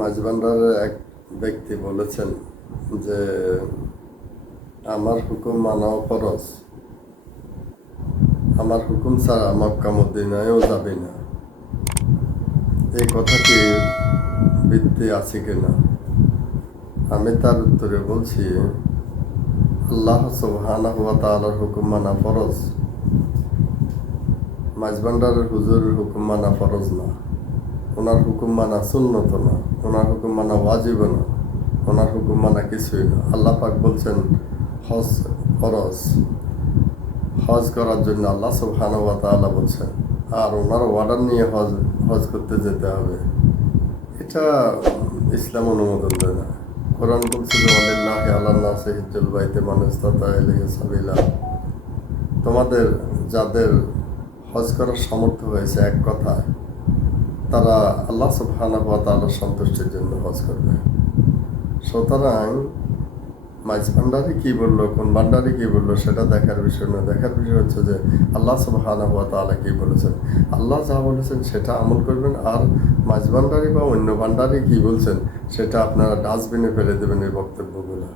মাঝবান্ডারের এক ব্যক্তি বলেছেন যে আমার হুকুম মানাও ফরজ, আমার হুকুম ছাড়া মক্কা মদিনায়ও যাবে না। এই কথাটি ভিত্তি আছে কিনা? আমি তার উত্তরে বলছি, আল্লাহ সুবহানাহু ওয়া তাআলার হুকুম মানা ফরজ, মাঝবান্ডারের হুজুরের হুকুম মানা ফরজ না, ওনার হুকুম মানা সুন্নত না, ওনার হুকুম মানা ওয়াজিব না, ওনার হুকুম মানা কিছুই না। আল্লাহ পাক বলছেন হজ ফরজ, হজ করার জন্য আল্লাহ সুবহানাহু ওয়া তাআলা বলছেন, আর ওনার অর্ডার নিয়ে হজ করতে যেতে হবে। এটা ইসলাম অনুমোদন দেয় না। কোরআন বলছে যে ওয়ালিল্লাহি আলান নাসি হিজ্জুল বাইতি মান ইসতাতা ইলাইহি সাবিলা। তোমাদের যাদের হজ করার সামর্থ্য হয়েছে, এক কথায় তারা আল্লাহ সুবহানাহু ওয়া তাআলার সন্তুষ্টির জন্য হজ করবে। সুতরাং মাঝ ভান্ডারি কী বললো, কোন ভান্ডারি কী বললো সেটা দেখার বিষয় না। দেখার বিষয় হচ্ছে যে আল্লাহ সুবহানাহু ওয়া তাআলা কী বলেছেন, আল্লাহ যা বলেছেন সেটা আমল করবেন। আর মাঝ ভান্ডারি বা অন্য ভান্ডারি কী বলছেন সেটা আপনারা ডাস্টবিনে ফেলে দেবেন এই বক্তব্যগুলো।